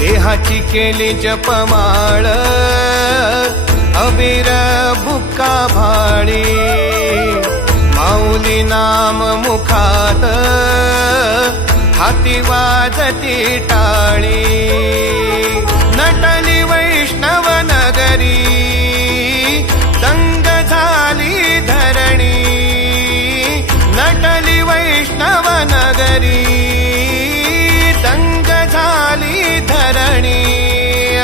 देहाची केली जपमाळ अबीर बुक्का भाळी माऊली नाम मुखात हाती वाजती टाळी नटली वैष्णव नगरी दंग झाली धरणी नटली वैष्णव नगरी दंग झाली धरणी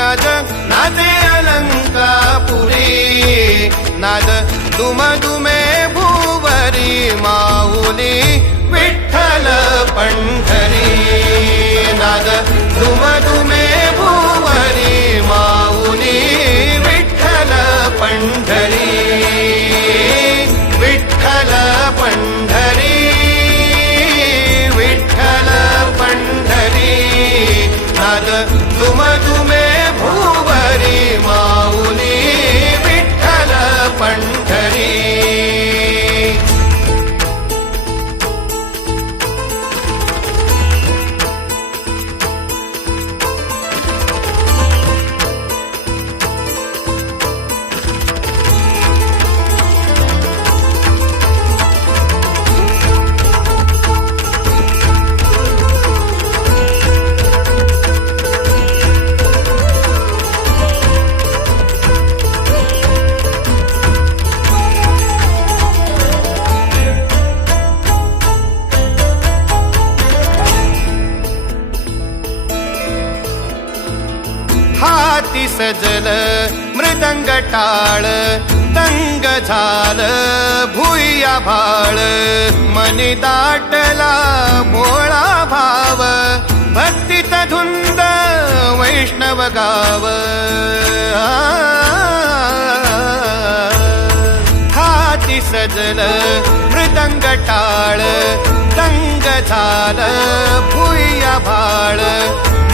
आज नाचे अलंकापुरी नाद दुमदुमे भुवरी माऊली विठ्ठल पंढरी नाद दुमदुमे भुवरी माऊली विठ्ठल पंढरी विठ्ठल पंढरी विठ्ठल पंढरी नाद दुमदुमे भुवरी माऊली विठ्ठल पंढरी हाती सजल मृदंग टाळ दंग झाल भुया भाळ मनी दाटला भोळा भाव भक्तीत धुंद वैष्णव गाव हाती सजल मृदंग टाळ दंग झाल भुया भाळ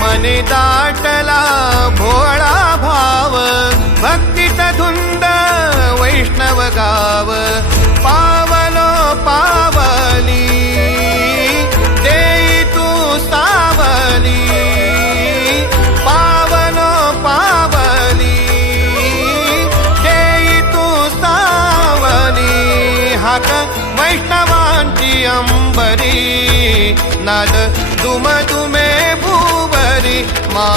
मनी दाटला भोळा भाव भक्तीत धुंद वैष्णव गाव पावलो पावली देई तू सावली पावलो पावली देई तू सावली हाक वैष्णवांची अंबरी नाद दुमदुमे भुवरी मा